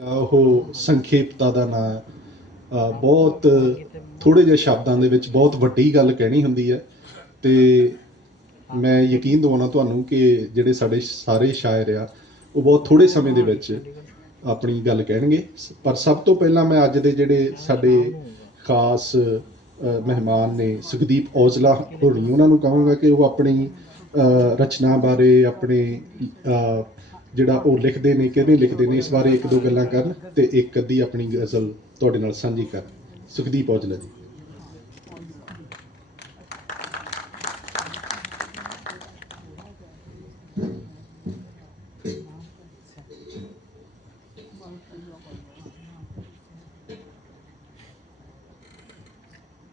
ਉਹ ਸੰਖੇਪਤਾ ਦਾ ਨਾਂ ਬਹੁਤ ਥੋੜੇ ਜਿਹੇ ਸ਼ਬਦਾਂ ਦੇ ਵਿੱਚ ਬਹੁਤ ਵੱਡੀ ਗੱਲ ਕਹਿਣੀ ਹੁੰਦੀ ਹੈ। ਤੇ ਮੈਂ ਯਕੀਨ ਦਿਵਾਉਣਾ ਤੁਹਾਨੂੰ ਕਿ ਜਿਹੜੇ ਸਾਡੇ ਸਾਰੇ ਸ਼ਾਇਰ ਆ, ਉਹ ਬਹੁਤ ਥੋੜੇ ਸਮੇਂ ਦੇ ਵਿੱਚ ਆਪਣੀ ਗੱਲ ਕਹਿਣਗੇ। ਪਰ ਸਭ ਤੋਂ ਪਹਿਲਾਂ ਮੈਂ ਅੱਜ ਦੇ ਜਿਹੜੇ ਸਾਡੇ ਖਾਸ ਮਹਿਮਾਨ ਨੇ ਸੁਖਦੀਪ ਔਜਲਾ ਹੋਣੀ, ਉਹਨਾਂ ਨੂੰ ਕਹਾਂਗਾ ਕਿ ਉਹ ਆਪਣੀ ਰਚਨਾ ਬਾਰੇ ਆਪਣੇ ਜਿਹੜਾ ਉਹ ਲਿਖਦੇ ਨੇ ਕਿਵੇਂ ਲਿਖਦੇ ਨੇ, ਇਸ ਬਾਰੇ ਇੱਕ ਦੋ ਗੱਲਾਂ ਕਰਨ ਤੇ ਇੱਕ ਅੱਧੀ ਆਪਣੀ ਗਜ਼ਲ ਤੁਹਾਡੇ ਨਾਲ ਸਾਂਝੀ ਕਰਨ। ਸੁਖਦੀਪ ਔਜਲਾ ਜੀ।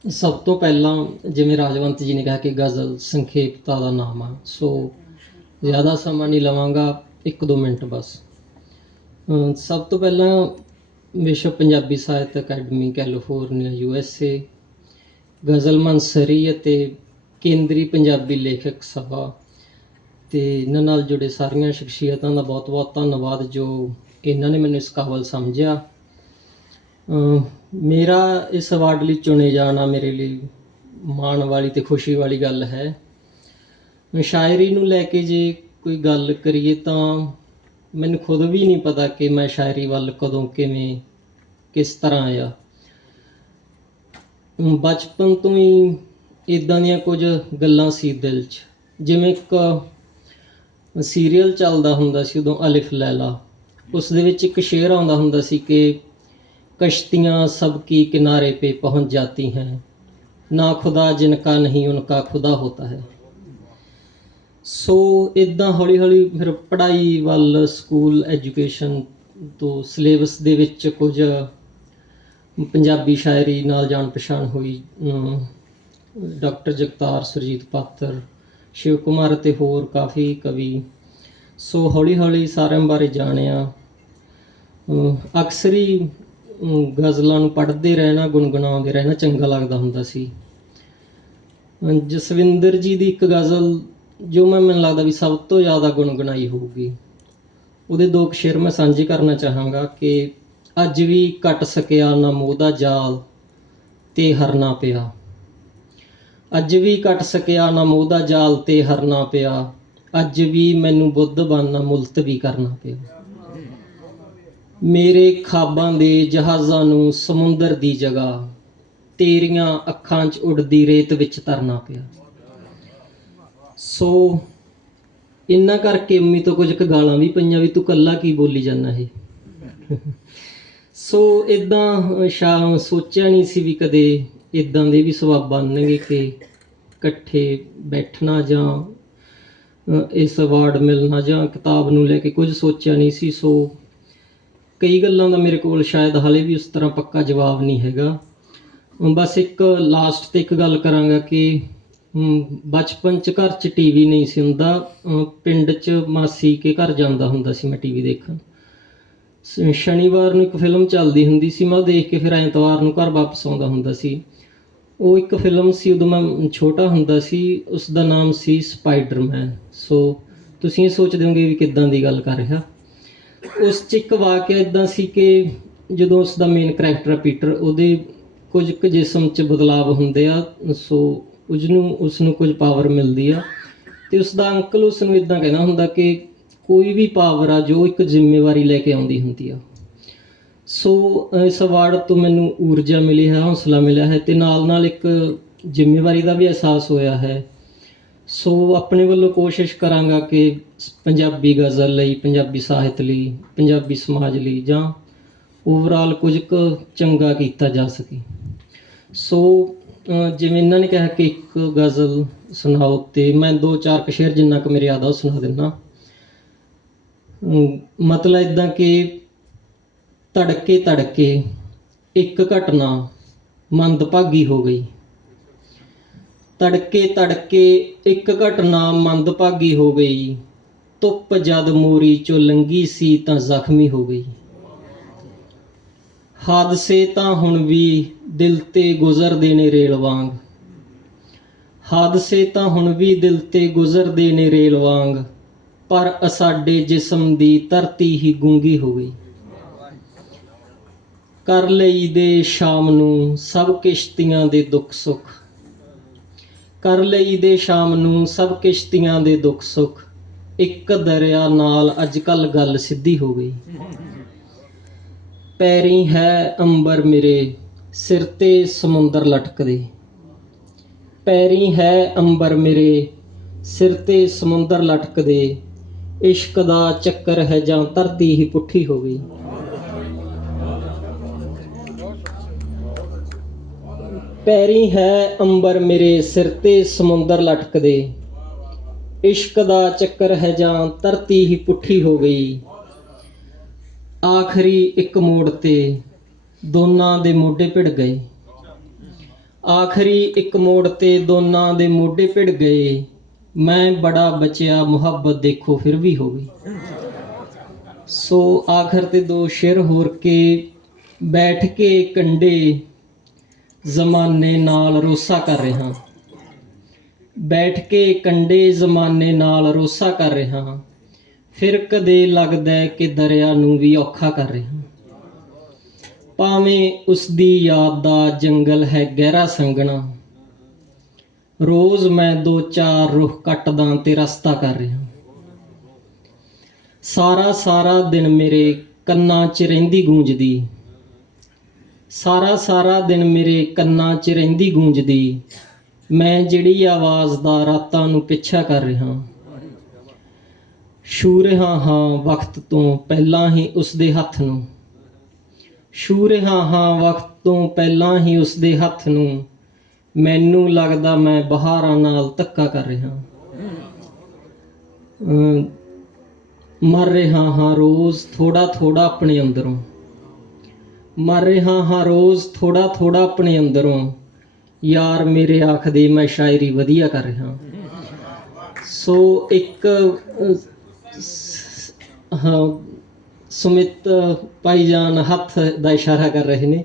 ਸਭ ਤੋਂ ਪਹਿਲਾਂ ਜਿਵੇਂ ਰਾਜਵੰਤ ਜੀ ਨੇ ਕਿਹਾ ਕਿ ਗਜ਼ਲ ਸੰਖੇਪਤਾ ਦਾ ਨਾਮ ਆ, ਸੋ ਜ਼ਿਆਦਾ ਸਮਾਂ ਨਹੀਂ ਲਵਾਂਗਾ। 1-2 ਮਿੰਟ ਬਸ। ਸਭ ਤੋਂ ਪਹਿਲਾਂ Vishwa Punjabi Sahit academy, California, U S A, ਗਜ਼ਲ ਮੰਸਰੀ ਅਤੇ ਕੇਂਦਰੀ ਪੰਜਾਬੀ ਲੇਖਕ ਸਭਾ ਤੇ ਇਹਨਾਂ ਨਾਲ ਜੁੜੇ ਸਾਰੀਆਂ ਸ਼ਖਸੀਅਤਾਂ ਦਾ ਬਹੁਤ-ਬਹੁਤ ਧੰਨਵਾਦ ਜੋ ਇਹਨਾਂ ਨੇ ਮੈਨੂੰ ਇਸ ਕਾਬਲ ਸਮਝਿਆ। ਮੇਰਾ ਇਸ ਅਵਾਰਡ ਲਈ ਚੁਣੇ ਜਾਣਾ ਮੇਰੇ ਲਈ ਮਾਣ ਵਾਲੀ ਤੇ ਖੁਸ਼ੀ ਵਾਲੀ ਗੱਲ ਹੈ। ਸ਼ਾਇਰੀ ਨੂੰ ਲੈ ਕੇ ਜੇ ਕੋਈ ਗੱਲ ਕਰੀਏ ਤਾਂ ਮੈਨੂੰ ਖੁਦ ਵੀ ਨਹੀਂ ਪਤਾ ਕਿ ਮੈਂ ਸ਼ਾਇਰੀ ਵੱਲ ਕਦੋਂ ਕਿਵੇਂ, ਕਿਸ ਤਰ੍ਹਾਂ ਆਇਆ ਬਚਪਨ ਤੋਂ ਹੀ ਇਦਾਂ ਦੀਆਂ ਕੁਝ ਗੱਲਾਂ ਸੀ ਦਿਲ 'ਚ। ਜਿਵੇਂ ਇੱਕ ਸੀਰੀਅਲ ਚੱਲਦਾ ਹੁੰਦਾ ਸੀ ਉਦੋਂ ਅਲਿਫ ਲੈਲਾ। ਉਸ ਦੇ ਵਿੱਚ ਇੱਕ ਸ਼ੇਰ ਆਉਂਦਾ ਹੁੰਦਾ ਸੀ ਕਿ ਕਸ਼ਤੀਆਂ ਸਭ ਕੀ ਕਿਨਾਰੇ पे ਪਹੁੰਚ ਜਾਤੀ हैं ਨਾ ਖੁਦਾ ਜਿਨਕਾ ਨਹੀਂ ਉਨਕਾ ਖੁਦਾ ਹੋਤਾ ਹੈ। ਸੋ ਇਦਾਂ ਹੌਲੀ ਹੌਲੀ ਫਿਰ ਪੜ੍ਹਾਈ ਵੱਲ, ਸਕੂਲ, ਐਜੂਕੇਸ਼ਨ ਤੋਂ ਸਿਲੇਬਸ ਦੇ ਵਿੱਚ ਕੁਝ ਪੰਜਾਬੀ ਸ਼ਾਇਰੀ ਨਾਲ ਜਾਣ ਪਛਾਣ ਹੋਈ ਡਾਕਟਰ ਜਗਤਾਰ ਸੁਰਜੀਤ ਪਾਤਰ, ਸ਼ਿਵ ਕੁਮਾਰ ਅਤੇ ਹੋਰ ਕਾਫੀ ਕਵੀ। ਸੋ ਹੌਲੀ ਹੌਲੀ ਸਾਰਿਆਂ ਬਾਰੇ ਜਾਣਿਆ। ਅਕਸਰ ਹੀ ਗਜ਼ਲਾਂ ਨੂੰ ਪੜ੍ਹਦੇ ਰਹਿਣਾ ਗੁੰਗੁਣਾਉਂਦੇ ਰਹਿਣਾ ਚੰਗਾ ਲੱਗਦਾ ਹੁੰਦਾ ਸੀ। ਜਸਵਿੰਦਰ ਜੀ ਦੀ ਇੱਕ ਗਜ਼ਲ ਜੋ ਮੈਂ ਮੈਨੂੰ ਲੱਗਦਾ ਵੀ ਸਭ ਤੋਂ ਜ਼ਿਆਦਾ ਗੁੰਗੁਣਾਈ ਹੋਊਗੀ। ਉਹਦੇ ਦੋ ਕੁ ਸ਼ੇਰ ਮੈਂ ਸਾਂਝੇ ਕਰਨਾ ਚਾਹਾਂਗਾ ਕਿ ਅੱਜ ਵੀ ਕੱਟ ਸਕਿਆ, ਨਾ ਮੋਹ ਦਾ ਜਾਲ ਤੇ ਹਰਨਾ ਪਿਆ। ਅੱਜ ਵੀ ਕੱਟ ਸਕਿਆ, ਨਾ ਮੋਹ ਦਾ ਜਾਲ ਤੇ ਹਰਨਾ ਪਿਆ। ਅੱਜ ਵੀ ਮੈਨੂੰ ਬੁੱਧ ਬਣਨਾ ਮੁਲਤਵੀ ਕਰਨਾ ਪਿਆ। ਮੇਰੇ ਖਾਬਾਂ ਦੇ ਜਹਾਜ਼ਾਂ ਨੂੰ ਸਮੁੰਦਰ ਦੀ ਜਗ੍ਹਾ, ਤੇਰੀਆਂ ਅੱਖਾਂ 'ਚ ਉੱਡਦੀ ਰੇਤ ਵਿੱਚ ਤਰਨਾ ਪਿਆ। ਸੋ ਇੰਨਾ ਕਰਕੇ ਅੰਮੀ ਤੋਂ ਕੁਝ ਕੁ ਗਾਲਾਂ ਵੀ ਪਈਆਂ ਵੀ ਤੂੰ ਕੱਲਾ ਕੀ ਬੋਲੀ ਜਾਂਦਾ ਇਹ? ਸੋ ਇਦਾਂ ਸ਼ਾ ਸੋਚਿਆ ਨਹੀਂ ਸੀ ਵੀ ਕਦੇ ਇਦਾਂ ਦੇ ਵੀ ਸੁਭਾਅ ਬਣਨਗੇ ਕਿ ਇਕੱਠੇ ਬੈਠਣਾ ਜਾਂ ਇਸ ਅਵਾਰਡ ਮਿਲਣਾ ਜਾਂ ਕਿਤਾਬ ਨੂੰ ਲੈ ਕੇ ਕੁਝ ਸੋਚਿਆ ਨਹੀਂ ਸੀ। ਸੋ ਕਈ ਗੱਲਾਂ ਦਾ ਮੇਰੇ ਕੋਲ ਸ਼ਾਇਦ ਹਾਲੇ ਵੀ ਉਸ ਤਰ੍ਹਾਂ ਪੱਕਾ ਜਵਾਬ ਨਹੀਂ ਹੈਗਾ। ਬਸ ਇੱਕ ਲਾਸਟ ਤੇ ਇੱਕ ਗੱਲ ਕਰਾਂਗਾ ਕਿ ਬਚਪਨ ਚ ਘਰ ਚ ਟੀਵੀ ਨਹੀਂ ਸੀ ਹੁੰਦਾ ਪਿੰਡ ਚ ਮਾਸੀ ਕੇ ਘਰ ਜਾਂਦਾ ਹੁੰਦਾ ਸੀ ਮੈਂ ਟੀਵੀ ਦੇਖਣ। ਸ- ਸ਼ਨੀਵਾਰ ਨੂੰ ਇੱਕ ਫਿਲਮ ਚੱਲਦੀ ਹੁੰਦੀ ਸੀ, ਮੈਂ ਉਹ ਦੇਖ ਕੇ ਫਿਰ ਐਤਵਾਰ ਨੂੰ ਘਰ ਵਾਪਸ ਆਉਂਦਾ ਹੁੰਦਾ ਸੀ। ਉਹ ਇੱਕ ਫਿਲਮ ਸੀ, ਉਦੋਂ ਮੈਂ ਛੋਟਾ ਹੁੰਦਾ ਸੀ ਉਸ ਦਾ ਨਾਮ ਸੀ ਸਪਾਈਡਰਮੈਨ ਸੋ, ਤੁਸੀਂ ਇਹ ਸੋਚਦੇ ਹੋਗੇ ਵੀ ਕਿੱਦਾਂ ਦੀ ਗੱਲ ਕਰ ਰਿਹਾ। ਉਸ 'ਚ ਇੱਕ ਵਾਕਿਆ ਇਦਾਂ ਸੀ ਕਿ ਜਦੋਂ ਉਸ ਦਾ ਮੇਨ ਕਰੈਕਟਰ ਹੈ ਪੀਟਰ ਉਹਦੇ ਕੁਝ ਕੁ ਜਿਸਮ 'ਚ ਬਦਲਾਵ ਹੁੰਦੇ ਆ, ਸੋ ਉਸ ਨੂੰ ਉਸ ਨੂੰ ਕੁਝ ਪਾਵਰ ਮਿਲਦੀ ਆ। ਤੇ ਉਸ ਦਾ ਅੰਕਲ ਉਸ ਨੂੰ ਇਦਾਂ ਕਹਿੰਦਾ ਹੁੰਦਾ ਕਿ ਕੋਈ ਵੀ ਪਾਵਰ ਆ, ਜੋ ਇੱਕ ਜ਼ਿੰਮੇਵਾਰੀ ਲੈ ਕੇ ਆਉਂਦੀ ਹੁੰਦੀ ਆ। ਸੋ, ਇਸ ਅਵਾਰਡ ਤੋਂ ਮੈਨੂੰ ਊਰਜਾ ਮਿਲੀ ਹੈ, ਹੌਸਲਾ ਮਿਲਿਆ ਹੈ ਤੇ ਨਾਲ ਨਾਲ ਇੱਕ ਜ਼ਿੰਮੇਵਾਰੀ ਦਾ ਵੀ ਅਹਿਸਾਸ ਹੋਇਆ ਹੈ। ਸੋ, ਆਪਣੇ ਵੱਲੋਂ ਕੋਸ਼ਿਸ਼ ਕਰਾਂਗਾ ਕਿ ਪੰਜਾਬੀ ਗਜ਼ਲ ਲਈ, ਪੰਜਾਬੀ ਸਾਹਿਤ ਲਈ, ਪੰਜਾਬੀ ਸਮਾਜ ਲਈ ਜਾਂ ਓਵਰਆਲ ਕੁਝ ਕੁ ਚੰਗਾ ਕੀਤਾ ਜਾ ਸਕੇ। ਸੋ ਜਿਵੇਂ ਇਹਨਾਂ ਨੇ ਕਿਹਾ ਕਿ ਇੱਕ ਗਜ਼ਲ ਸੁਣਾਓ ਤੇ ਮੈਂ ਦੋ ਚਾਰ ਕੁ ਸ਼ੇਰ ਜਿੰਨਾ ਕੁ ਮੇਰੇ ਯਾਦ ਆ ਉਹ ਸੁਣਾ ਦਿੰਦਾ ਮਤਲਬ ਇਦਾਂ ਕਿ ਧੜਕੇ ਧੜਕੇ ਇੱਕ ਘਟਨਾ ਮੰਦਭਾਗੀ ਹੋ ਗਈ। ਤੜਕੇ ਤੜਕੇ ਇੱਕ ਘਟਨਾ ਮੰਦਭਾਗੀ ਹੋ ਗਈ। ਧੁੱਪ ਜਦ ਮੋਰੀ ਚੋਂ ਲੰਗੀ ਸੀ ਤਾਂ ਜ਼ਖਮੀ ਹੋ ਗਈ। ਹਾਦਸੇ ਤਾਂ ਹੁਣ ਵੀ ਦਿਲ ਤੇ ਗੁਜ਼ਰਦੇ ਨੇ ਰੇਲ ਵਾਂਗ। ਹਾਦਸੇ ਤਾਂ ਹੁਣ ਵੀ ਦਿਲ ਤੇ ਗੁਜ਼ਰਦੇ ਨੇ ਰੇਲ ਵਾਂਗ, ਪਰ ਅਸਾਡੇ ਜਿਸਮ ਦੀ ਧਰਤੀ ਹੀ ਗੂੰਗੀ ਹੋ ਗਈ ਕਰ ਲਈ ਦੇ ਸ਼ਾਮ ਨੂੰ ਸਭ ਕਿਸ਼ਤੀਆਂ ਦੇ ਦੁੱਖ ਸੁੱਖ। ਕਰ ਲਈ ਦੇ ਸ਼ਾਮ ਨੂੰ ਸਭ ਕਿਸ਼ਤੀਆਂ ਦੇ ਦੁੱਖ ਸੁੱਖ। ਇੱਕ ਦਰਿਆ ਨਾਲ ਅੱਜ ਕੱਲ ਗੱਲ ਸਿੱਧੀ ਹੋ ਗਈ। ਪੈਰੀ ਹੈ ਅੰਬਰ ਮੇਰੇ ਸਿਰ ਤੇ ਸਮੁੰਦਰ ਲਟਕਦੇ। ਪੈਰੀ ਹੈ ਅੰਬਰ ਮੇਰੇ, ਸਿਰ ਤੇ ਸਮੁੰਦਰ ਲਟਕਦੇ। ਇਸ਼ਕ ਦਾ ਚੱਕਰ ਹੈ ਜਾਂ ਧਰਤੀ ਹੀ ਪੁੱਠੀ ਹੋ ਗਈ। ਪੈਰੀ ਹੈ ਅੰਬਰ ਮੇਰੇ, ਸਿਰ ਤੇ ਸਮੁੰਦਰ ਲਟਕਦੇ। ਇਸ਼ਕ ਦਾ ਚੱਕਰ ਹੈ ਜਾਂ ਧਰਤੀ ਹੀ ਪੁੱਠੀ ਹੋ ਗਈ। ਆਖਰੀ ਇੱਕ ਮੋੜ ਤੇ ਦੋਨਾਂ ਦੇ ਮੋਢੇ ਭਿੜ ਗਏ। ਆਖਰੀ ਇੱਕ ਮੋੜ ਤੇ ਦੋਨਾਂ ਦੇ ਮੋਢੇ ਭਿੜ ਗਏ। ਮੈਂ ਬੜਾ ਬਚਿਆ, ਮੁਹੱਬਤ ਦੇਖੋ ਫਿਰ ਵੀ ਹੋ ਗਈ। ਸੋ ਆਖਰ ਤੇ ਦੋ ਸ਼ੇਰ ਹੋਰ ਕੇ ਬੈਠ ਕੇ ਕੰਡੇ ਜ਼ਮਾਨੇ ਨਾਲ ਰੋਸਾ ਕਰ ਰਿਹਾ। ਬੈਠ ਕੇ ਕੰਡੇ ਜ਼ਮਾਨੇ ਨਾਲ ਰੋਸਾ ਕਰ ਰਿਹਾ। ਫਿਰ ਕਦੇ ਲੱਗਦਾ ਕਿ ਦਰਿਆ ਨੂੰ ਵੀ ਔਖਾ ਕਰ ਰਿਹਾ। ਭਾਵੇਂ ਉਸ ਦੀ ਯਾਦ ਦਾ ਜੰਗਲ ਹੈ ਗਹਿਰਾ ਸੰਗਣਾ ਰੋਜ਼ ਮੈਂ ਦੋ ਚਾਰ ਰੁੱਖ ਕੱਟਦਾ ਤੇ ਰਸਤਾ ਕਰ ਰਿਹਾ। ਸਾਰਾ ਸਾਰਾ ਦਿਨ ਮੇਰੇ ਕੰਨਾਂ 'ਚ ਰਹਿੰਦੀ ਗੂੰਜਦੀ। ਸਾਰਾ ਸਾਰਾ ਦਿਨ ਮੇਰੇ ਕੰਨਾਂ 'ਚ ਰਹਿੰਦੀ ਗੂੰਜਦੀ। ਮੈਂ ਜਿਹੜੀ ਆਵਾਜ਼ ਦਾ ਰਾਤਾਂ ਨੂੰ ਪਿੱਛਾ ਕਰ ਰਿਹਾ। ਛੂ ਰਿਹਾ ਹਾਂ ਵਕਤ ਤੋਂ ਪਹਿਲਾਂ ਹੀ ਉਸ ਦੇ ਹੱਥ ਨੂੰ। ਛੂ ਰਿਹਾ ਹਾਂ ਵਕਤ ਤੋਂ ਪਹਿਲਾਂ ਹੀ ਉਸਦੇ ਹੱਥ ਨੂੰ ਮੈਨੂੰ ਲੱਗਦਾ ਮੈਂ ਬਹਾਰਾਂ ਨਾਲ ਧੱਕਾ ਕਰ ਰਿਹਾ ਅਮ, ਮਰ ਰਿਹਾ ਹਾਂ ਰੋਜ਼ ਥੋੜਾ ਥੋੜਾ ਆਪਣੇ ਅੰਦਰੋਂ। ਮਰ ਰਿਹਾ ਹਾਂ ਰੋਜ਼ ਥੋੜਾ ਥੋੜਾ ਆਪਣੇ ਅੰਦਰੋਂ। ਯਾਰ ਮੇਰੇ ਆਖਦੇ ਮੈਂ ਸ਼ਾਇਰੀ ਵਧੀਆ ਕਰ ਰਿਹਾ ਸੋ ਇੱਕ ਹਾਂ ਸੁਮਿਤ ਭਾਈਜਾਨ ਹੱਥ ਦਾ ਇਸ਼ਾਰਾ ਕਰ ਰਹੇ ਨੇ।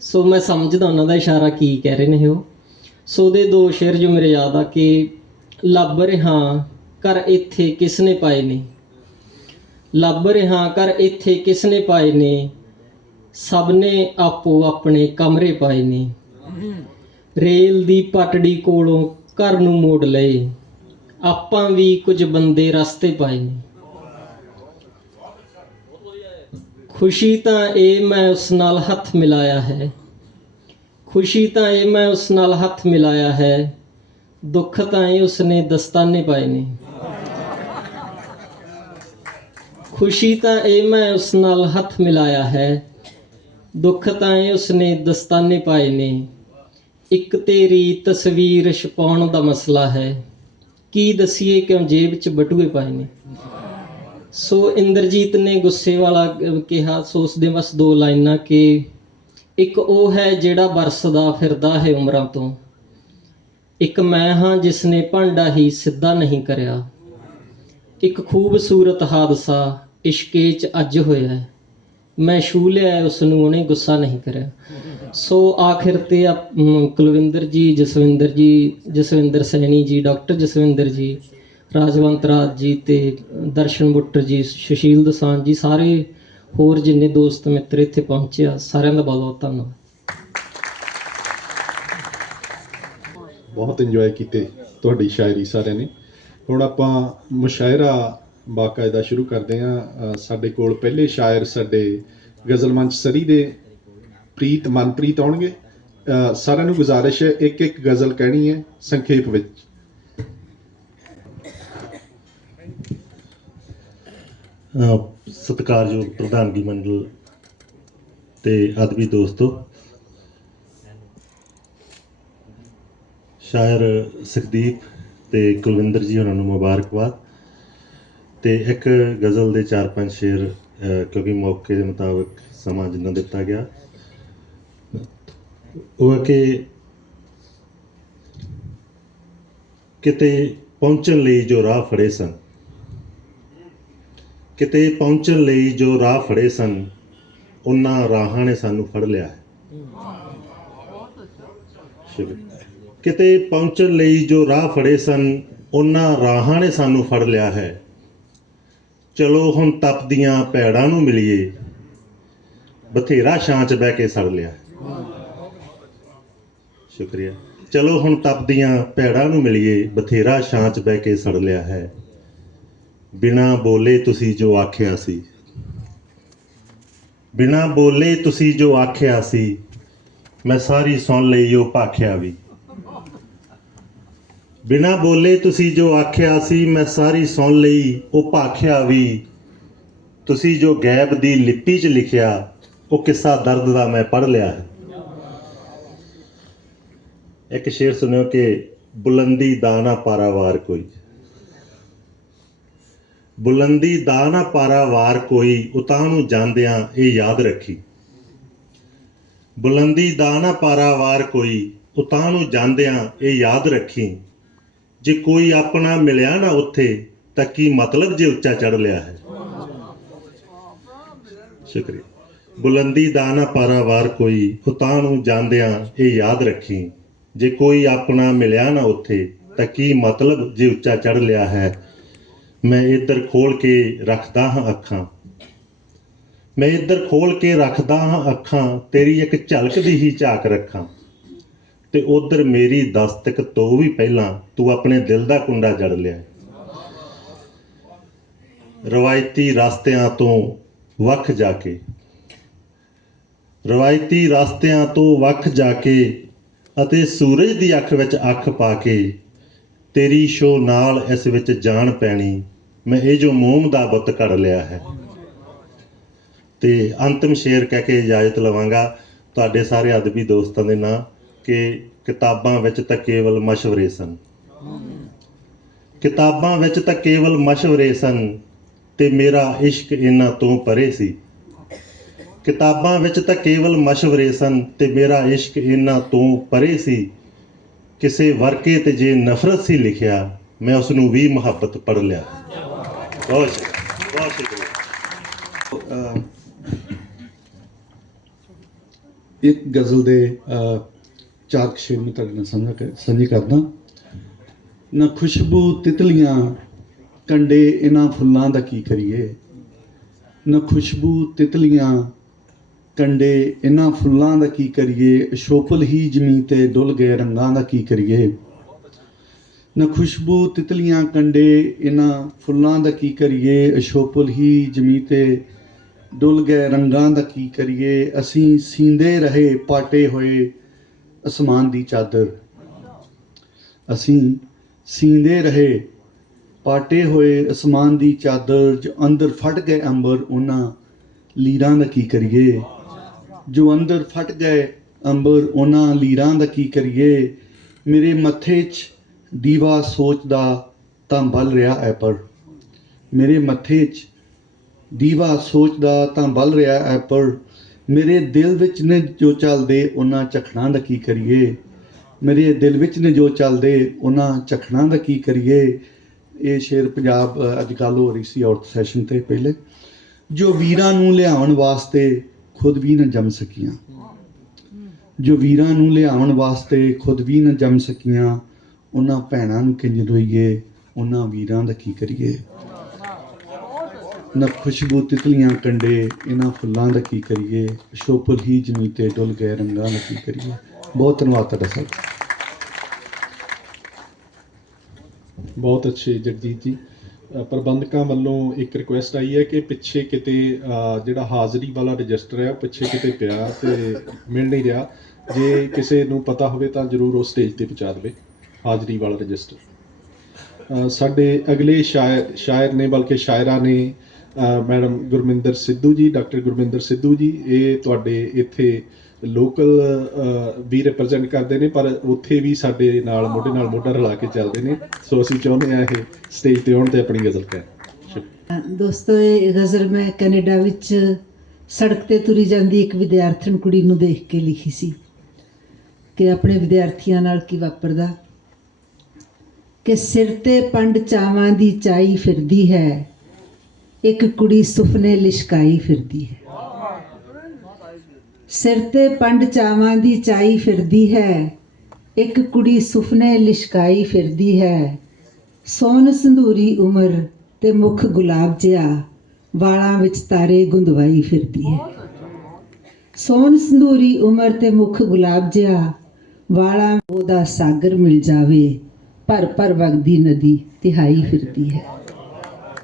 ਸੋ ਮੈਂ ਸਮਝਦਾ ਉਹਨਾਂ ਦਾ ਇਸ਼ਾਰਾ ਕੀ ਕਹਿ ਰਹੇ ਨੇ ਉਹ। ਸੋ ਦੇ ਦੋ ਸ਼ੇਰ ਜੋ ਮੇਰੇ ਯਾਦ ਆ ਕਿ ਲੱਭ ਰਿਹਾ ਕਰ ਇੱਥੇ ਕਿਸ ਨੇ ਪਾਏ ਨੇ। ਲੱਭ ਰਿਹਾ ਕਰ ਇੱਥੇ ਕਿਸ ਨੇ ਪਾਏ ਨੇ। ਸਭ ਨੇ ਆਪੋ ਆਪਣੇ ਕਮਰੇ ਪਾਏ ਨੇ। ਰੇਲ ਦੀ ਪਟੜੀ ਕੋਲੋਂ ਘਰ ਨੂੰ ਮੋੜ ਲਏ। ਆਪਾਂ ਵੀ ਕੁਝ ਬੰਦੇ ਰਸਤੇ ਪਾਏ ਨੇ। ਖੁਸ਼ੀ ਤਾਂ ਇਹ ਮੈਂ ਉਸ ਨਾਲ ਹੱਥ ਮਿਲਾਇਆ ਹੈ। ਖੁਸ਼ੀ ਤਾਂ ਇਹ ਮੈਂ ਉਸ ਨਾਲ ਹੱਥ ਮਿਲਾਇਆ ਹੈ। ਦੁੱਖ ਤਾਂ ਇਹ ਉਸਨੇ ਦਸਤਾਨੇ ਪਾਏ ਨੇ। ਖੁਸ਼ੀ ਤਾਂ ਇਹ ਮੈਂ ਉਸ ਨਾਲ ਹੱਥ ਮਿਲਾਇਆ ਹੈ। ਦੁੱਖ ਤਾਂ ਇਹ ਉਸਨੇ ਦਸਤਾਨੇ ਪਾਏ ਨੇ। ਇੱਕ ਤੇਰੀ ਤਸਵੀਰ ਛਪਾਉਣ ਦਾ ਮਸਲਾ ਹੈ। ਕੀ ਦਸੀਏ ਕਿਉਂ ਜੇਬ 'ਚ ਬਟੂਏ ਪਾਏ ਨੇ? ਸੋ ਇੰਦਰਜੀਤ ਨੇ ਗੁੱਸੇ ਵਾਲਾ ਕਿਹਾ, ਸੋ ਉਸ ਦੇ ਬਸ ਦੋ ਲਾਈਨਾਂ ਕਿ ਇੱਕ ਉਹ ਹੈ ਜਿਹੜਾ ਵਰਸਦਾ ਫਿਰਦਾ ਹੈ ਉਮਰਾਂ ਤੋਂ। ਇੱਕ ਮੈਂ ਹਾਂ ਜਿਸ ਨੇ ਭਾਂਡਾ ਹੀ ਸਿੱਧਾ ਨਹੀਂ ਕਰਿਆ। ਇੱਕ ਖੂਬਸੂਰਤ ਹਾਦਸਾ ਇਸ਼ਕੇ 'ਚ ਅੱਜ ਹੋਇਆ ਮੈਂ ਛੂ ਲਿਆ ਉਸ ਨੂੰ ਉਹਨੇ ਗੁੱਸਾ ਨਹੀਂ ਕਰਿਆ। ਸੋ ਆਖਿਰ ਤੇ ਆਪ- ਕੁਲਵਿੰਦਰ ਜੀ, ਜਸਵਿੰਦਰ ਜੀ, ਜਸਵਿੰਦਰ ਸੈਣੀ ਜੀ, ਡਾਕਟਰ ਜਸਵਿੰਦਰ ਜੀ ਰਾਜਵੰਤ ਰਾਜ ਜੀ ਤੇ ਦਰਸ਼ਨ ਬੁੱਟਰ ਜੀ, ਸੁਸ਼ੀਲ ਦਸਾਂਝ ਜੀ, ਸਾਰੇ ਹੋਰ ਜਿੰਨੇ ਦੋਸਤ ਮਿੱਤਰ ਇੱਥੇ ਪਹੁੰਚੇ ਆ, ਸਾਰਿਆਂ ਦਾ ਬਹੁਤ ਬਹੁਤ ਧੰਨਵਾਦ। ਬਹੁਤ ਇੰਜੋਏ ਕੀਤੇ ਤੁਹਾਡੀ ਸ਼ਾਇਰੀ ਸਾਰਿਆਂ ਨੇ। ਹੁਣ ਆਪਾਂ ਮੁਸ਼ਾਇਰਾ ਬਾਕਾਇਦਾ ਸ਼ੁਰੂ ਕਰਦੇ ਹਾਂ। ਸਾਡੇ ਕੋਲ ਪਹਿਲੇ ਸ਼ਾਇਰ ਸਾਡੇ ਗਜ਼ਲ ਮੰਚ ਸਰੀ ਦੇ ਪ੍ਰੀਤ, ਮਨਪ੍ਰੀਤ ਆਉਣਗੇ। ਸਾਰਿਆਂ ਨੂੰ ਗੁਜ਼ਾਰਿਸ਼ ਹੈ ਇੱਕ ਇੱਕ ਗਜ਼ਲ ਕਹਿਣੀ ਹੈ, ਸੰਖੇਪ ਵਿੱਚ। ਸਤਿਕਾਰਯੋਗ ਪ੍ਰਧਾਨਗੀ ਮੰਡਲ ਤੇ ਅਦਬੀ ਦੋਸਤੋ, ਸ਼ਾਇਰ ਸੁਖਦੀਪ ਤੇ ਕੁਲਵਿੰਦਰ ਜੀ ਉਹਨਾਂ ਨੂੰ ਮੁਬਾਰਕਬਾਦ। ਤੇ ਇੱਕ ਗਜ਼ਲ ਦੇ 4-5 ਸ਼ੇਰ ਕਿਉਂਕਿ ਮੌਕੇ ਦੇ ਮੁਤਾਬਕ ਸਮਾਂ ਜਿੰਨਾ ਦਿੱਤਾ ਗਿਆ। ਉਹ ਹੈ ਕਿ ਕਿਤੇ ਪਹੁੰਚਣ ਲਈ ਜੋ ਰਾਹ ਫੜੇ ਸਨ ਕਿਤੇ ਪਹੁੰਚਣ ਲਈ ਜੋ ਰਾਹ ਫੜੇ ਸਨ, ਉਹਨਾਂ ਰਾਹਾਂ ਨੇ ਸਾਨੂੰ ਫੜ ਲਿਆ ਹੈ। ਸ਼ੁਕਰ। ਕਿਤੇ ਪਹੁੰਚਣ ਲਈ ਜੋ ਰਾਹ ਫੜੇ ਸਨ, ਉਹਨਾਂ ਰਾਹਾਂ ਨੇ ਸਾਨੂੰ ਫੜ ਲਿਆ ਹੈ। ਚਲੋ ਹੁਣ ਤਪਦੀਆਂ ਪੈੜਾਂ ਨੂੰ ਮਿਲੀਏ। ਬਥੇਰਾ ਛਾਂ 'ਚ ਬਹਿ ਕੇ ਸੜ ਲਿਆ ਸ਼ੁਕਰੀਆ। ਚਲੋ ਹੁਣ ਤਪਦੀਆਂ ਪੈੜਾਂ ਨੂੰ ਮਿਲੀਏ, ਬਥੇਰਾ ਛਾਂ 'ਚ ਬਹਿ ਕੇ ਸੜ ਲਿਆ ਹੈ। ਬਿਨਾ ਬੋਲੇ ਤੁਸੀਂ ਜੋ ਆਖਿਆ ਸੀ। ਬਿਨਾ ਬੋਲੇ ਤੁਸੀਂ ਜੋ ਆਖਿਆ ਸੀ, ਮੈਂ ਸਾਰੀ ਸੁਣ ਲਈ ਉਹ ਭਾਖਿਆ ਵੀ। ਬਿਨਾ ਬੋਲੇ ਤੁਸੀਂ ਜੋ ਆਖਿਆ ਸੀ, ਮੈਂ ਸਾਰੀ ਸੁਣ ਲਈ ਉਹ ਭਾਖਿਆ ਵੀ। ਤੁਸੀਂ ਜੋ ਗੈਬ ਦੀ ਲਿਪੀ 'ਚ ਲਿਖਿਆ, ਉਹ ਕਿੱਸਾ ਦਰਦ ਦਾ ਮੈਂ ਪੜ੍ਹ ਲਿਆ ਹੈ। ਇੱਕ ਸ਼ੇਰ ਸੁਣਿਓ ਕਿ ਬੁਲੰਦੀ ਦਾ ਨਾ ਪਾਰਾਵਾਰ ਕੋਈ। ਬੁਲੰਦੀ ਦਾ ਨਾ ਪਾਰਾਵਾਰ ਕੋਈ ਉਤਾਂ ਨੂੰ ਜਾਂਦਿਆਂ ਇਹ ਯਾਦ ਰੱਖੀ। ਬੁਲੰਦੀ ਦਾ ਨਾ ਪਾਰਾਵਾਰ ਕੋਈ ਉਤਾਂ ਨੂੰ ਜਾਂਦਿਆਂ ਇਹ ਯਾਦ ਰੱਖੀ। ਜੇ ਕੋਈ ਆਪਣਾ ਮਿਲਿਆ ਨਾ ਉੱਥੇ, ਤਾਂ ਕੀ ਮਤਲਬ ਜੇ ਉੱਚਾ ਚੜ ਲਿਆ ਹੈ? ਸ਼ੁਕਰੀਆ। ਬੁਲੰਦੀ ਦਾ ਨਾ ਪਾਰਾਵਾਰ ਕੋਈ ਉਤਾਂ ਨੂੰ ਜਾਂਦਿਆਂ ਇਹ ਯਾਦ ਰੱਖੀ। ਜੇ ਕੋਈ ਆਪਣਾ ਮਿਲਿਆ ਨਾ ਉੱਥੇ, ਤਾਂ ਕੀ ਮਤਲਬ ਜੇ ਉੱਚਾ ਚੜ ਲਿਆ ਹੈ? ਮੈਂ ਇੱਧਰ ਖੋਲ ਕੇ ਰੱਖਦਾ ਹਾਂ ਅੱਖਾਂ। ਮੈਂ ਇੱਧਰ ਖੋਲ ਕੇ ਰੱਖਦਾ ਹਾਂ ਅੱਖਾਂ, ਤੇਰੀ ਇੱਕ ਝਲਕ ਦੀ ਹੀ ਝਾਕ ਰੱਖਾਂ। ਤੇ ਉਧਰ ਮੇਰੀ ਦਸਤਕ ਤੋਂ ਵੀ ਪਹਿਲਾਂ ਤੂੰ ਆਪਣੇ ਦਿਲ ਦਾ ਕੁੰਡਾ ਜੜ ਲਿਆ। ਰਵਾਇਤੀ ਰਸਤਿਆਂ ਤੋਂ ਵੱਖ ਜਾ ਕੇ। ਰਵਾਇਤੀ ਰਸਤਿਆਂ ਤੋਂ ਵੱਖ ਜਾ ਕੇ ਅਤੇ ਸੂਰਜ ਦੀ ਅੱਖ ਵਿੱਚ ਅੱਖ ਪਾ ਕੇ ਤੇਰੀ ਸ਼ੋ ਨਾਲ ਇਸ ਵਿੱਚ ਜਾਣ ਪੈਣੀ, ਮੈਂ ਇਹ ਜੋ ਮੋਮ ਦਾ ਬੁੱਤ ਘੜ ਲਿਆ ਹੈ। ਤੇ ਅੰਤਮ ਸ਼ੇਰ ਕਹਿ ਕੇ ਇਜਾਜ਼ਤ ਲਵਾਂਗਾ ਤੁਹਾਡੇ ਸਾਰੇ ਅਦਬੀ ਦੋਸਤਾਂ ਦੇ ਨਾਂ ਕਿ ਕਿਤਾਬਾਂ ਵਿੱਚ ਤਾਂ ਕੇਵਲ ਮਸ਼ਵਰੇ ਸਨ। ਕਿਤਾਬਾਂ ਵਿੱਚ ਤਾਂ ਕੇਵਲ ਮਸ਼ਵਰੇ ਸਨ ਤੇ ਮੇਰਾ ਇਸ਼ਕ ਇਹਨਾਂ ਤੋਂ ਪਰੇ ਸੀ। ਕਿਤਾਬਾਂ ਵਿੱਚ ਤਾਂ ਕੇਵਲ ਮਸ਼ਵਰੇ ਸਨ ਤੇ ਮੇਰਾ ਇਸ਼ਕ ਇਹਨਾਂ ਤੋਂ ਪਰੇ ਸੀ। ਕਿਸੇ ਵਰਕੇ ਤੇ ਜੇ ਨਫ਼ਰਤ ਸੀ ਲਿਖਿਆ ਮੈਂ ਉਸ ਨੂੰ ਵੀ ਮੁਹੱਬਤ ਪੜ ਲਿਆ। ਬਹੁਤ ਸ਼ੁਕਰੀਆ ਬਹੁਤ ਸ਼ੁਕਰੀਆ। ਇੱਕ ਗਜ਼ਲ ਦੇ ਅਹ, ਚਾਰ ਕੁ ਮੈਂ ਤੁਹਾਡੇ ਨਾਲ ਸਾਂਝਾ ਸਾਂਝੀ ਕਰਦਾ ਨਾ ਖੁਸ਼ਬੂ ਤਿਤਲੀਆਂ ਕੰਡੇ ਇਹਨਾਂ ਫੁੱਲਾਂ ਦਾ ਕੀ ਕਰੀਏ? ਨਾ ਖੁਸ਼ਬੂ ਤਿਤਲੀਆਂ ਕੰਡੇ, ਇਹਨਾਂ ਫੁੱਲਾਂ ਦਾ ਕੀ ਕਰੀਏ? ਅਸ਼ੋਪਲ ਹੀ ਜ਼ਮੀਨ ਤੇ ਡੁੱਲ ਗਏ, ਰੰਗਾਂ ਦਾ ਕੀ ਕਰੀਏ? ਨਾ ਖੁਸ਼ਬੂ ਤਿਤਲੀਆਂ ਕੰਡੇ, ਇਹਨਾਂ ਫੁੱਲਾਂ ਦਾ ਕੀ ਕਰੀਏ? ਅਸ਼ੋਪਲ ਹੀ ਜ਼ਮੀਨ ਤੇ ਡੁੱਲ ਗਏ, ਰੰਗਾਂ ਦਾ ਕੀ ਕਰੀਏ? ਅਸੀਂ ਸੀਂਦੇ ਰਹੇ, ਪਾਟੇ ਹੋਏ ਅਸਮਾਨ ਦੀ ਚਾਦਰ। ਅਸੀਂ ਸੀਂਦੇ ਰਹੇ, ਪਾਟੇ ਹੋਏ ਅਸਮਾਨ ਦੀ ਚਾਦਰ, ਜੋ ਅੰਦਰ ਫਟ ਗਏ ਅੰਬਰ, ਉਹਨਾਂ ਲੀਰਾਂ ਦਾ ਕੀ ਕਰੀਏ? ਜੋ ਅੰਦਰ ਫਟ ਗਏ, ਅੰਬਰ, ਉਹਨਾਂ ਲੀਰਾਂ ਦਾ ਕੀ ਕਰੀਏ? ਮੇਰੇ ਮੱਥੇ 'ਚ ਦੀਵਾ ਸੋਚਦਾ ਤਾਂ ਬਲ ਰਿਹਾ ਹੈ ਪਰ। ਮੇਰੇ ਮੱਥੇ 'ਚ ਦੀਵਾ ਸੋਚਦਾ ਤਾਂ ਬਲ ਰਿਹਾ ਹੈ ਪਰ। ਮੇਰੇ ਦਿਲ ਵਿੱਚ ਨੇ ਜੋ ਚੱਲਦੇ, ਉਹਨਾਂ ਚਖਣਾ ਦਾ ਕੀ ਕਰੀਏ? ਮੇਰੇ ਦਿਲ ਵਿੱਚ ਨੇ ਜੋ ਚੱਲਦੇ, ਉਹਨਾਂ ਚਖਣਾ ਦਾ ਕੀ ਕਰੀਏ? ਇਹ ਸ਼ੇਰ ਪੰਜਾਬ ਅੱਜ ਕੱਲ੍ਹ ਹੋ ਰਹੀ ਸੀ ਔਰਤ ਸੈਸ਼ਨ ਤੇ ਪਹਿਲੇ। ਜੋ ਵੀਰਾਂ ਨੂੰ ਲਿਆਉਣ ਵਾਸਤੇ ਖੁਦ ਵੀ ਨਾ ਜੰਮ ਸਕੀਆਂ। ਜੋ ਵੀਰਾਂ ਨੂੰ ਲਿਆਉਣ ਵਾਸਤੇ ਖੁਦ ਵੀ ਨਾ ਜੰਮ ਸਕੀਆਂ, ਉਹਨਾਂ ਭੈਣਾਂ ਨੂੰ ਕਿੰਜ ਰੋਈਏ ਉਹਨਾਂ ਵੀਰਾਂ ਦਾ ਕੀ ਕਰੀਏ? ਨਾ ਖੁਸ਼ਬੂ ਤਿਤਲੀਆਂ ਕੰਡੇ, ਇਹਨਾਂ ਫੁੱਲਾਂ ਦਾ ਕੀ ਕਰੀਏ? ਅਸ਼ੋਪਲ ਹੀ ਜ਼ਮੀਨ ਤੇ ਡੁੱਲ ਗਏ, ਰੰਗਾਂ ਦਾ ਕੀ ਕਰੀਏ? ਬਹੁਤ ਧੰਨਵਾਦ ਤੁਹਾਡਾ ਸਰ ਬਹੁਤ ਅੱਛੇ ਜਗਜੀਤ ਜੀ। ਪ੍ਰਬੰਧਕਾਂ ਵੱਲੋਂ ਇੱਕ ਰਿਕੁਐਸਟ ਆਈ ਹੈ ਕਿ ਪਿੱਛੇ ਕਿਤੇ ਜਿਹੜਾ ਹਾਜ਼ਰੀ ਵਾਲਾ ਰਜਿਸਟਰ ਹੈ, ਉਹ ਪਿੱਛੇ ਕਿਤੇ ਪਿਆ ਤੇ ਮਿਲ ਨਹੀਂ ਰਿਹਾ। ਜੇ ਕਿਸੇ ਨੂੰ ਪਤਾ ਹੋਵੇ ਤਾਂ ਜਰੂਰ ਉਹ ਸਟੇਜ ਤੇ ਪਹੁੰਚਾ ਦੇਵੇ, ਹਾਜ਼ਰੀ ਵਾਲਾ ਰਜਿਸਟਰ। ਸਾਡੇ ਅਗਲੇ ਸ਼ਾਇਰ ਸ਼ਾਇਰ ਨੇ, ਬਲਕਿ ਸ਼ਾਇਰਾ ਨੇ ਮੈਡਮ ਗੁਰਮਿੰਦਰ ਸਿੱਧੂ ਜੀ, ਡਾਕਟਰ ਗੁਰਮਿੰਦਰ ਸਿੱਧੂ ਜੀ, ਇਹ ਤੁਹਾਡੇ ਇੱਥੇ ਲੋਕਲ ਵੀ ਰਿਪਰੈਜ਼ੈਂਟ ਕਰਦੇ ਨੇ, ਪਰ ਉੱਥੇ ਵੀ ਸਾਡੇ ਨਾਲ, ਮੋਢੇ ਨਾਲ ਮੋਢਾ ਰਲਾ ਕੇ ਚੱਲਦੇ ਨੇ। ਸੋ ਅਸੀਂ ਚਾਹੁੰਦੇ ਆ ਇਹ ਸਟੇਜ ਤੇ ਆਉਣ ਤੇ ਆਪਣੀ ਗਜ਼ਲ ਕਹਿਣ। ਦੋਸਤੋ, ਇਹ ਗਜ਼ਲ ਮੈਂ ਕੈਨੇਡਾ ਵਿੱਚ ਸੜਕ ਤੇ ਤੁਰੀ ਜਾਂਦੀ ਇੱਕ ਵਿਦਿਆਰਥਣ ਕੁੜੀ ਨੂੰ ਦੇਖ ਕੇ ਲਿਖੀ ਸੀ ਕਿ ਆਪਣੇ ਵਿਦਿਆਰਥੀਆਂ ਨਾਲ ਕੀ ਵਾਪਰਦਾ। ਕਿ ਸਿਰ ਤੇ ਪੰਡ ਚਾਵਾਂ ਦੀ ਚਾਈ ਫਿਰਦੀ ਹੈ, ਇੱਕ ਕੁੜੀ ਸੁਪਨੇ ਲਿਸ਼ਕਾਈ ਫਿਰਦੀ ਹੈ। ਸਿਰ ਤੇ ਪੰਡ ਚਾਵਾਂ ਦੀ ਚਾਈ ਫਿਰਦੀ ਹੈ, ਇੱਕ ਕੁੜੀ ਸੁਪਨੇ ਲਿਸ਼ਕਾਈ ਫਿਰਦੀ ਹੈ। ਸੋਨ ਸੰਧੂਰੀ ਉਮਰ ਤੇ ਮੁਖ ਗੁਲਾਬ ਜਿਹਾ, ਵਾਲਾਂ ਵਿੱਚ ਤਾਰੇ ਗੁੰਦਵਾਈ ਫਿਰਦੀ ਹੈ। ਸੋਨ ਸੰਧੂਰੀ ਉਮਰ ਤੇ ਮੁਖ ਗੁਲਾਬ ਜਿਹਾ, ਵਾਲਾਂ ਉਹਦਾ ਸਾਗਰ ਮਿਲ ਜਾਵੇ, ਭਰ ਭਰ ਵਗਦੀ ਨਦੀ ਤਿਹਾਈ ਫਿਰਦੀ ਹੈ।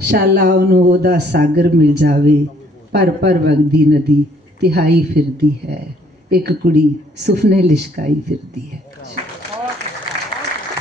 ਸ਼ਾਲਾ ਉਹਨੂੰ ਉਹਦਾ ਸਾਗਰ ਮਿਲ ਜਾਵੇ, ਭਰ ਭਰ ਵਗਦੀ ਨਦੀ ਤਿਹਾਈ ਫਿਰਦੀ ਹੈ ਇੱਕ ਕੁੜੀ ਸੁਪਨੇ ਲਿਸ਼ਕਾਈ ਫਿਰਦੀ ਹੈ।